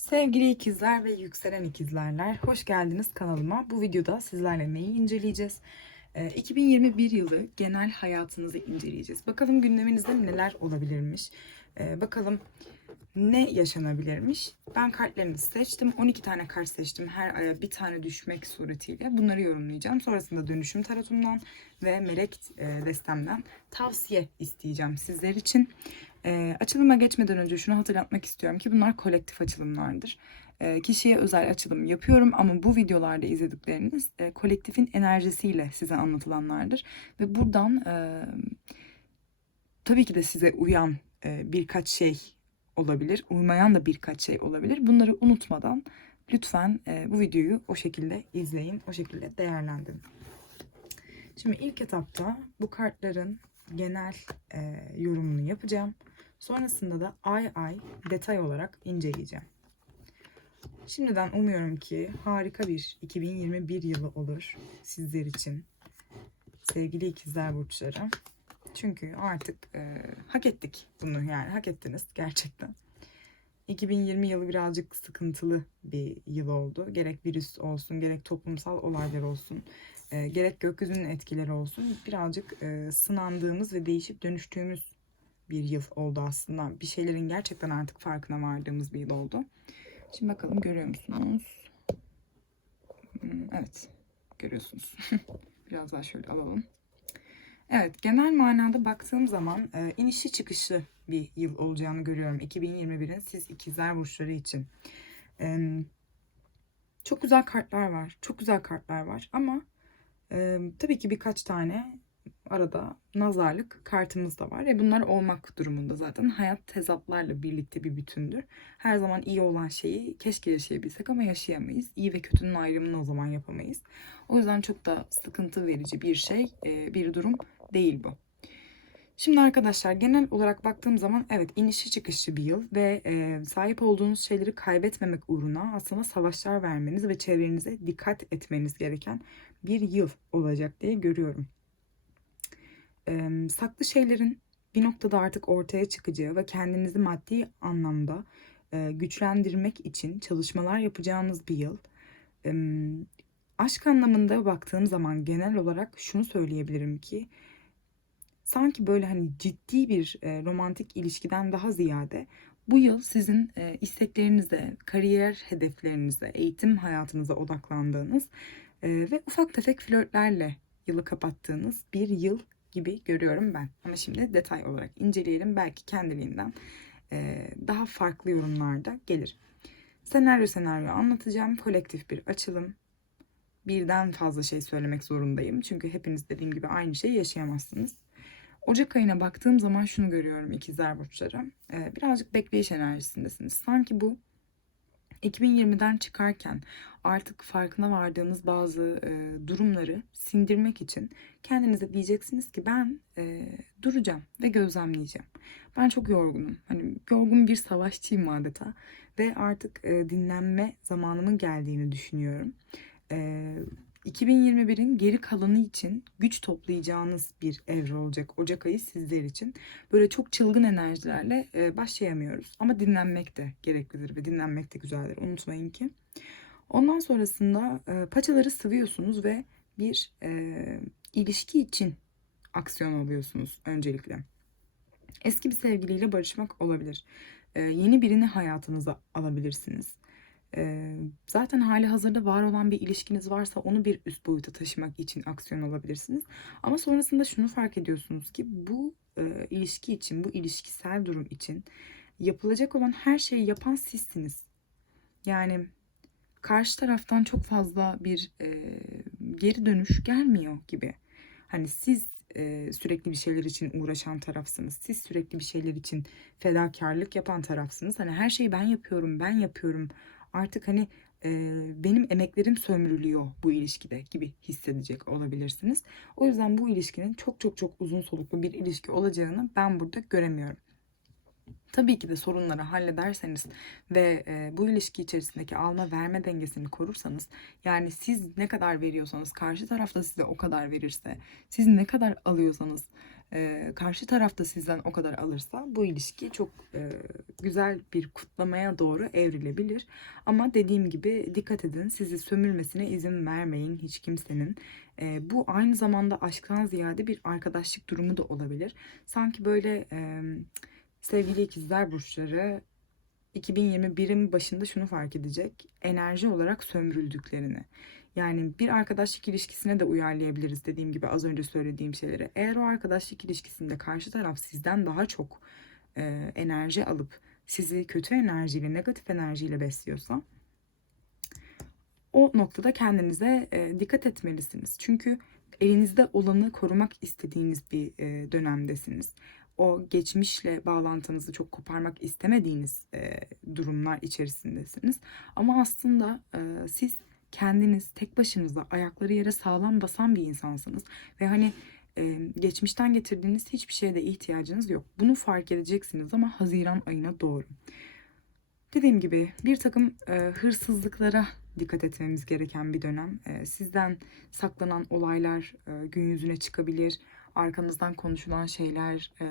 Sevgili ikizler ve yükselen ikizlerler, hoş geldiniz kanalıma. Bu videoda sizlerle neyi inceleyeceğiz? Ee, 2021 yılı genel hayatınızı inceleyeceğiz. Bakalım gündeminizde neler olabilirmiş? Ee, bakalım ne yaşanabilirmiş? Ben kartlarınızı seçtim. 12 tane kart seçtim. Her aya bir tane düşmek suretiyle bunları yorumlayacağım. Sonrasında dönüşüm tarotumdan ve melek e, destemden tavsiye isteyeceğim sizler için. E, açılıma geçmeden önce şunu hatırlatmak istiyorum ki bunlar kolektif açılımlardır. E, kişiye özel açılım yapıyorum ama bu videolarda izledikleriniz e, kolektifin enerjisiyle size anlatılanlardır. Ve buradan e, tabii ki de size uyan e, birkaç şey olabilir, uymayan da birkaç şey olabilir. Bunları unutmadan lütfen e, bu videoyu o şekilde izleyin, o şekilde değerlendirin. Şimdi ilk etapta bu kartların genel e, yorumunu yapacağım. Sonrasında da ay ay detay olarak inceleyeceğim. Şimdiden umuyorum ki harika bir 2021 yılı olur sizler için. Sevgili ikizler burçları. Çünkü artık e, hak ettik bunu yani hak ettiniz gerçekten. 2020 yılı birazcık sıkıntılı bir yıl oldu. Gerek virüs olsun, gerek toplumsal olaylar olsun, e, gerek gökyüzünün etkileri olsun. Birazcık e, sınandığımız ve değişip dönüştüğümüz bir yıl oldu aslında. Bir şeylerin gerçekten artık farkına vardığımız bir yıl oldu. Şimdi bakalım görüyor musunuz? Hmm, Evet, görüyorsunuz. Biraz daha şöyle alalım. Evet, genel manada baktığım zaman e, inişi çıkışı bir yıl olacağını görüyorum 2021'in siz ikizler burçları için. E, çok güzel kartlar var, çok güzel kartlar var ama e, tabii ki birkaç tane arada nazarlık kartımız da var. E bunlar olmak durumunda zaten. Hayat tezatlarla birlikte bir bütündür. Her zaman iyi olan şeyi keşke yaşayabilsek ama yaşayamayız. İyi ve kötünün ayrımını o zaman yapamayız. O yüzden çok da sıkıntı verici bir şey, e, bir durum değil bu. Şimdi arkadaşlar genel olarak baktığım zaman evet inişi çıkışı bir yıl ve e, sahip olduğunuz şeyleri kaybetmemek uğruna aslında savaşlar vermeniz ve çevrenize dikkat etmeniz gereken bir yıl olacak diye görüyorum. E, saklı şeylerin bir noktada artık ortaya çıkacağı ve kendinizi maddi anlamda e, güçlendirmek için çalışmalar yapacağınız bir yıl. E, aşk anlamında baktığım zaman genel olarak şunu söyleyebilirim ki sanki böyle hani ciddi bir e, romantik ilişkiden daha ziyade bu yıl sizin e, isteklerinize, kariyer hedeflerinize, eğitim hayatınıza odaklandığınız e, ve ufak tefek flörtlerle yılı kapattığınız bir yıl gibi görüyorum ben. Ama şimdi detay olarak inceleyelim. Belki kendiliğinden e, daha farklı yorumlarda gelir. Senaryo senaryo anlatacağım. Kolektif bir açılım. Birden fazla şey söylemek zorundayım. Çünkü hepiniz dediğim gibi aynı şeyi yaşayamazsınız. Ocak ayına baktığım zaman şunu görüyorum ikizler burçları. Ee, birazcık bekleyiş enerjisindesiniz. Sanki bu 2020'den çıkarken artık farkına vardığımız bazı e, durumları sindirmek için kendinize diyeceksiniz ki ben e, duracağım ve gözlemleyeceğim. Ben çok yorgunum. Hani yorgun bir savaşçıyım adeta ve artık e, dinlenme zamanımın geldiğini düşünüyorum. E, 2021'in geri kalanı için güç toplayacağınız bir evre olacak Ocak ayı sizler için. Böyle çok çılgın enerjilerle e, başlayamıyoruz. Ama dinlenmek de gereklidir ve dinlenmek de güzeldir. Unutmayın ki. Ondan sonrasında e, paçaları sıvıyorsunuz ve bir e, ilişki için aksiyon alıyorsunuz öncelikle. Eski bir sevgiliyle barışmak olabilir. E, yeni birini hayatınıza alabilirsiniz. Ee, zaten hali hazırda var olan bir ilişkiniz varsa onu bir üst boyuta taşımak için aksiyon alabilirsiniz. Ama sonrasında şunu fark ediyorsunuz ki bu e, ilişki için, bu ilişkisel durum için yapılacak olan her şeyi yapan sizsiniz. Yani karşı taraftan çok fazla bir e, geri dönüş gelmiyor gibi. Hani siz e, sürekli bir şeyler için uğraşan tarafsınız. Siz sürekli bir şeyler için fedakarlık yapan tarafsınız. Hani her şeyi ben yapıyorum, ben yapıyorum artık hani e, benim emeklerim sömürülüyor bu ilişkide gibi hissedecek olabilirsiniz. O yüzden bu ilişkinin çok çok çok uzun soluklu bir ilişki olacağını ben burada göremiyorum. Tabii ki de sorunları hallederseniz ve e, bu ilişki içerisindeki alma verme dengesini korursanız yani siz ne kadar veriyorsanız karşı tarafta size o kadar verirse siz ne kadar alıyorsanız e, karşı tarafta sizden o kadar alırsa bu ilişki çok e, güzel bir kutlamaya doğru evrilebilir. Ama dediğim gibi dikkat edin sizi sömürmesine izin vermeyin hiç kimsenin. E, bu aynı zamanda aşktan ziyade bir arkadaşlık durumu da olabilir. Sanki böyle e, sevgili ikizler burçları 2021'in başında şunu fark edecek. Enerji olarak sömürüldüklerini. Yani bir arkadaşlık ilişkisine de uyarlayabiliriz dediğim gibi az önce söylediğim şeyleri. Eğer o arkadaşlık ilişkisinde karşı taraf sizden daha çok e, enerji alıp sizi kötü enerjiyle, negatif enerjiyle besliyorsa o noktada kendinize e, dikkat etmelisiniz. Çünkü elinizde olanı korumak istediğiniz bir e, dönemdesiniz. O geçmişle bağlantınızı çok koparmak istemediğiniz e, durumlar içerisindesiniz. Ama aslında e, siz kendiniz tek başınıza ayakları yere sağlam basan bir insansınız. Ve hani e, geçmişten getirdiğiniz hiçbir şeye de ihtiyacınız yok. Bunu fark edeceksiniz ama Haziran ayına doğru. Dediğim gibi bir takım e, hırsızlıklara dikkat etmemiz gereken bir dönem. E, sizden saklanan olaylar e, gün yüzüne çıkabilir. Arkanızdan konuşulan şeyler e,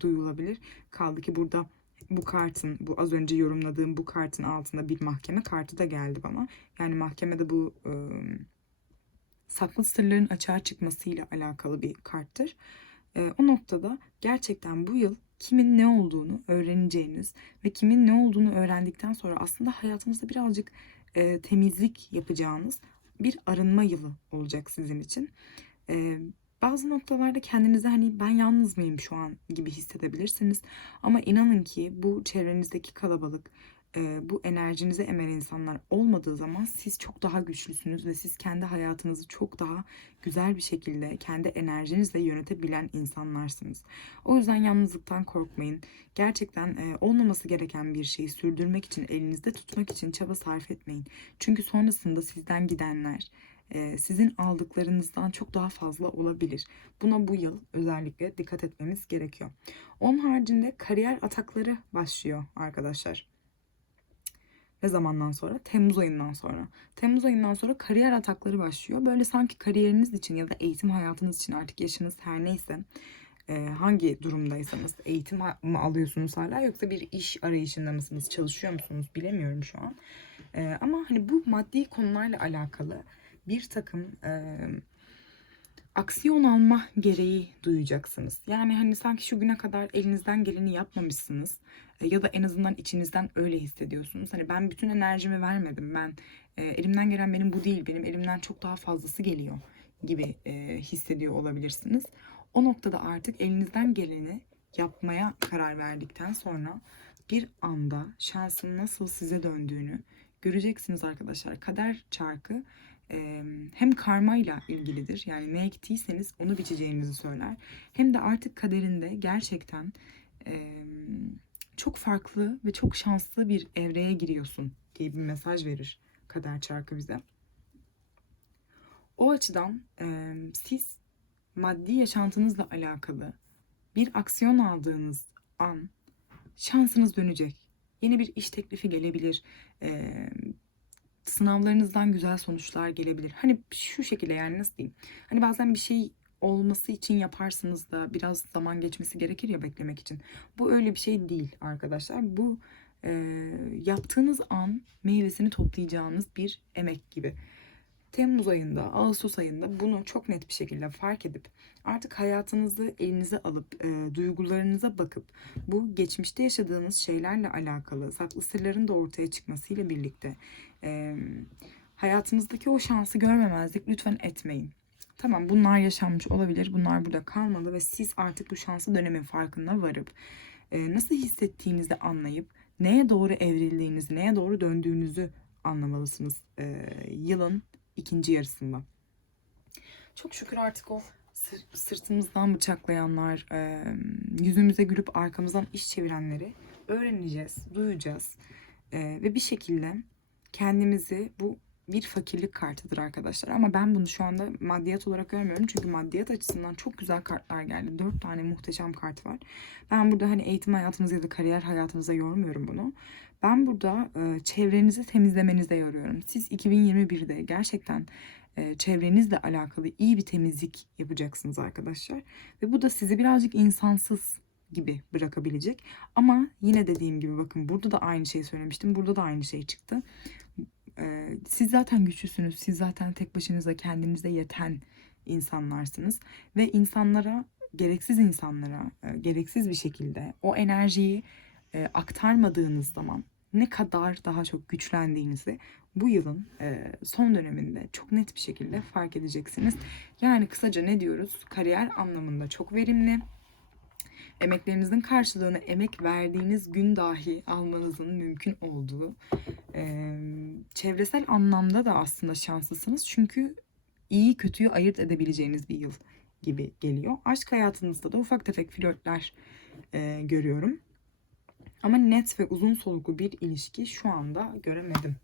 duyulabilir. Kaldı ki burada bu kartın, bu az önce yorumladığım bu kartın altında bir mahkeme kartı da geldi bana. Yani mahkemede bu e, saklı sırların açığa çıkmasıyla alakalı bir karttır. E, o noktada gerçekten bu yıl kimin ne olduğunu öğreneceğiniz ve kimin ne olduğunu öğrendikten sonra aslında hayatınızda birazcık e, temizlik yapacağınız bir arınma yılı olacak sizin için. E, bazı noktalarda kendinizi hani ben yalnız mıyım şu an gibi hissedebilirsiniz. Ama inanın ki bu çevrenizdeki kalabalık, bu enerjinize emen insanlar olmadığı zaman siz çok daha güçlüsünüz ve siz kendi hayatınızı çok daha güzel bir şekilde kendi enerjinizle yönetebilen insanlarsınız. O yüzden yalnızlıktan korkmayın. Gerçekten olmaması gereken bir şeyi sürdürmek için, elinizde tutmak için çaba sarf etmeyin. Çünkü sonrasında sizden gidenler, sizin aldıklarınızdan çok daha fazla olabilir. Buna bu yıl özellikle dikkat etmemiz gerekiyor. Onun haricinde kariyer atakları başlıyor arkadaşlar. Ne zamandan sonra? Temmuz ayından sonra. Temmuz ayından sonra kariyer atakları başlıyor. Böyle sanki kariyeriniz için ya da eğitim hayatınız için artık yaşınız her neyse e, hangi durumdaysanız eğitim mi alıyorsunuz hala yoksa bir iş arayışında mısınız çalışıyor musunuz bilemiyorum şu an. E, ama hani bu maddi konularla alakalı bir takım e, aksiyon alma gereği duyacaksınız. Yani hani sanki şu güne kadar elinizden geleni yapmamışsınız e, ya da en azından içinizden öyle hissediyorsunuz. Hani ben bütün enerjimi vermedim. Ben e, elimden gelen benim bu değil. Benim elimden çok daha fazlası geliyor gibi e, hissediyor olabilirsiniz. O noktada artık elinizden geleni yapmaya karar verdikten sonra bir anda şansın nasıl size döndüğünü göreceksiniz arkadaşlar. Kader çarkı hem karmayla ilgilidir. Yani ne ektiyseniz onu biçeceğinizi söyler. Hem de artık kaderinde gerçekten çok farklı ve çok şanslı bir evreye giriyorsun diye bir mesaj verir kader çarkı bize. O açıdan siz maddi yaşantınızla alakalı bir aksiyon aldığınız an şansınız dönecek. Yeni bir iş teklifi gelebilir sınavlarınızdan güzel sonuçlar gelebilir. Hani şu şekilde yani nasıl diyeyim? Hani bazen bir şey olması için yaparsınız da biraz zaman geçmesi gerekir ya beklemek için. Bu öyle bir şey değil arkadaşlar. Bu e, yaptığınız an meyvesini toplayacağınız bir emek gibi. Temmuz ayında, Ağustos ayında bunu çok net bir şekilde fark edip artık hayatınızı elinize alıp e, duygularınıza bakıp bu geçmişte yaşadığınız şeylerle alakalı saklı sırların da ortaya çıkmasıyla birlikte e, hayatınızdaki o şansı görmemezlik lütfen etmeyin. Tamam bunlar yaşanmış olabilir. Bunlar burada kalmalı ve siz artık bu şanslı dönemin farkına varıp e, nasıl hissettiğinizi anlayıp neye doğru evrildiğinizi, neye doğru döndüğünüzü anlamalısınız e, yılın ikinci yarısında. Çok şükür artık o sırtımızdan bıçaklayanlar, yüzümüze gülüp arkamızdan iş çevirenleri öğreneceğiz, duyacağız. Ve bir şekilde kendimizi bu bir fakirlik kartıdır arkadaşlar. Ama ben bunu şu anda maddiyat olarak görmüyorum. Çünkü maddiyat açısından çok güzel kartlar geldi. Dört tane muhteşem kart var. Ben burada hani eğitim hayatınız ya da kariyer hayatınıza yormuyorum bunu. Ben burada e, çevrenizi temizlemenize yoruyorum. Siz 2021'de gerçekten e, çevrenizle alakalı iyi bir temizlik yapacaksınız arkadaşlar. Ve bu da sizi birazcık insansız gibi bırakabilecek. Ama yine dediğim gibi bakın burada da aynı şeyi söylemiştim. Burada da aynı şey çıktı. Ee, siz zaten güçlüsünüz. Siz zaten tek başınıza kendinize yeten insanlarsınız. Ve insanlara, gereksiz insanlara, e, gereksiz bir şekilde o enerjiyi e, aktarmadığınız zaman ne kadar daha çok güçlendiğinizi bu yılın e, son döneminde çok net bir şekilde fark edeceksiniz. Yani kısaca ne diyoruz? Kariyer anlamında çok verimli. Emeklerinizin karşılığını emek verdiğiniz gün dahi almanızın mümkün olduğu. e, çevresel anlamda da aslında şanslısınız. Çünkü iyi kötüyü ayırt edebileceğiniz bir yıl gibi geliyor. Aşk hayatınızda da ufak tefek flörtler e, görüyorum. Ama net ve uzun soluklu bir ilişki şu anda göremedim.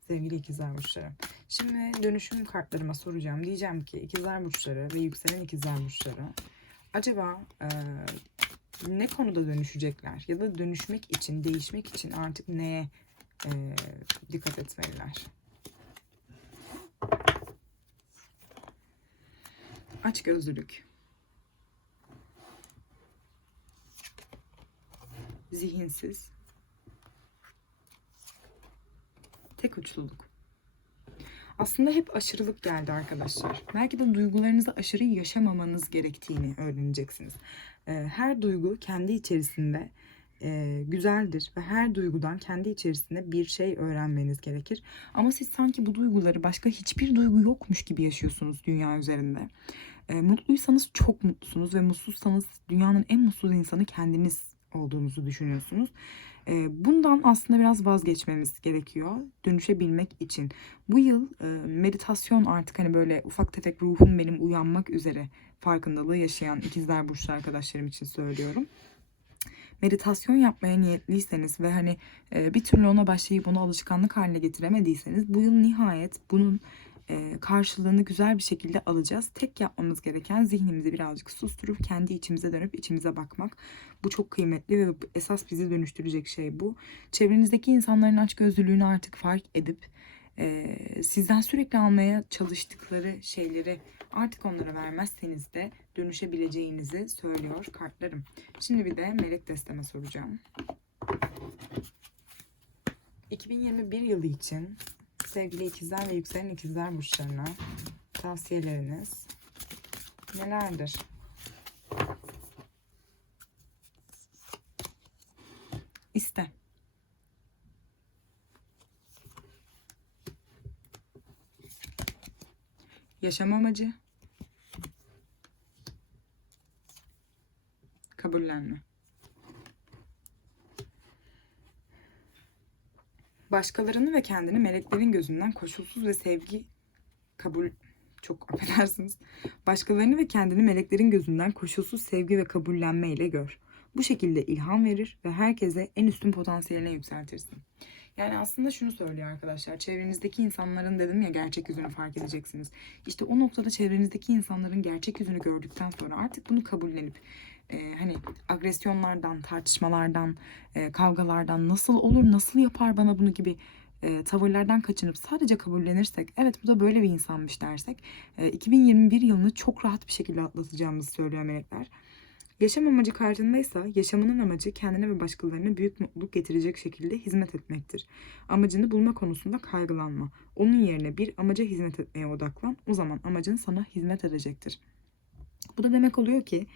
Sevgili ikizler burçları. Şimdi dönüşüm kartlarıma soracağım. Diyeceğim ki ikizler burçları ve yükselen ikizler burçları acaba e, ne konuda dönüşecekler? Ya da dönüşmek için, değişmek için artık neye e, dikkat etmeliler? Aç Zihinsiz. Tek uçluluk. Aslında hep aşırılık geldi arkadaşlar. Belki de duygularınızı aşırı yaşamamanız gerektiğini öğreneceksiniz. Ee, Her duygu kendi içerisinde e, güzeldir ve her duygudan kendi içerisinde bir şey öğrenmeniz gerekir. Ama siz sanki bu duyguları başka hiçbir duygu yokmuş gibi yaşıyorsunuz dünya üzerinde. E, mutluysanız çok mutlusunuz ve mutsuzsanız dünyanın en mutsuz insanı kendiniz olduğunuzu düşünüyorsunuz. E, bundan aslında biraz vazgeçmemiz gerekiyor dönüşebilmek için. Bu yıl e, meditasyon artık hani böyle ufak tefek ruhum benim uyanmak üzere farkındalığı yaşayan ikizler burçlu arkadaşlarım için söylüyorum meditasyon yapmaya niyetliyseniz ve hani e, bir türlü ona başlayıp onu alışkanlık haline getiremediyseniz bu yıl nihayet bunun karşılığını güzel bir şekilde alacağız. Tek yapmamız gereken zihnimizi birazcık susturup kendi içimize dönüp içimize bakmak. Bu çok kıymetli ve esas bizi dönüştürecek şey bu. Çevrenizdeki insanların açgözlülüğünü artık fark edip e, sizden sürekli almaya çalıştıkları şeyleri artık onlara vermezseniz de dönüşebileceğinizi söylüyor kartlarım. Şimdi bir de melek desteme soracağım. 2021 yılı için sevgili ikizler ve yükselen ikizler burçlarına tavsiyeleriniz nelerdir? İste. Yaşam amacı. Kabullenme. Başkalarını ve kendini meleklerin gözünden koşulsuz ve sevgi kabul çok affedersiniz. Başkalarını ve kendini meleklerin gözünden koşulsuz sevgi ve kabullenme ile gör. Bu şekilde ilham verir ve herkese en üstün potansiyeline yükseltirsin. Yani aslında şunu söylüyor arkadaşlar. Çevrenizdeki insanların dedim ya gerçek yüzünü fark edeceksiniz. İşte o noktada çevrenizdeki insanların gerçek yüzünü gördükten sonra artık bunu kabullenip e, hani agresyonlardan, tartışmalardan, e, kavgalardan nasıl olur, nasıl yapar bana bunu gibi e, tavırlardan kaçınıp sadece kabullenirsek, evet bu da böyle bir insanmış dersek, e, 2021 yılını çok rahat bir şekilde atlatacağımızı söylüyor melekler. Yaşam amacı karşındaysa yaşamının amacı kendine ve başkalarına büyük mutluluk getirecek şekilde hizmet etmektir. Amacını bulma konusunda kaygılanma. Onun yerine bir amaca hizmet etmeye odaklan. O zaman amacın sana hizmet edecektir. Bu da demek oluyor ki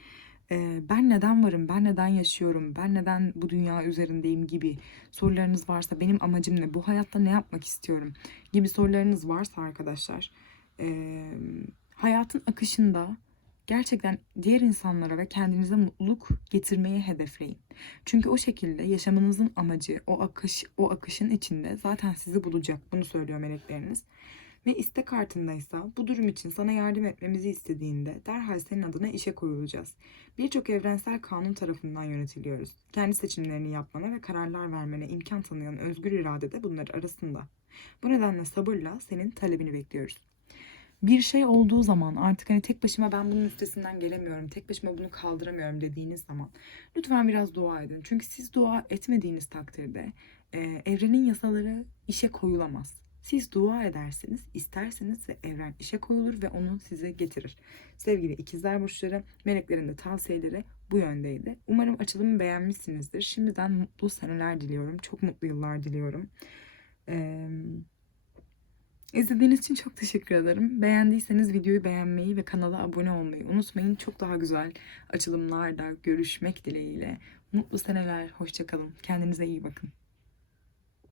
e, ben neden varım, ben neden yaşıyorum, ben neden bu dünya üzerindeyim gibi sorularınız varsa benim amacım ne, bu hayatta ne yapmak istiyorum gibi sorularınız varsa arkadaşlar e, hayatın akışında gerçekten diğer insanlara ve kendinize mutluluk getirmeyi hedefleyin. Çünkü o şekilde yaşamınızın amacı, o akış, o akışın içinde zaten sizi bulacak. Bunu söylüyor melekleriniz. Ve iste kartındaysa bu durum için sana yardım etmemizi istediğinde derhal senin adına işe koyulacağız. Birçok evrensel kanun tarafından yönetiliyoruz. Kendi seçimlerini yapmana ve kararlar vermene imkan tanıyan özgür irade de bunlar arasında. Bu nedenle sabırla senin talebini bekliyoruz bir şey olduğu zaman artık hani tek başıma ben bunun üstesinden gelemiyorum, tek başıma bunu kaldıramıyorum dediğiniz zaman lütfen biraz dua edin. Çünkü siz dua etmediğiniz takdirde e, evrenin yasaları işe koyulamaz. Siz dua edersiniz, isterseniz ve evren işe koyulur ve onu size getirir. Sevgili ikizler burçları, meleklerin de tavsiyeleri bu yöndeydi. Umarım açılımı beğenmişsinizdir. Şimdiden mutlu seneler diliyorum. Çok mutlu yıllar diliyorum. Ee, izlediğiniz için çok teşekkür ederim. Beğendiyseniz videoyu beğenmeyi ve kanala abone olmayı unutmayın. Çok daha güzel açılımlarda görüşmek dileğiyle. Mutlu seneler, hoşçakalın. Kendinize iyi bakın.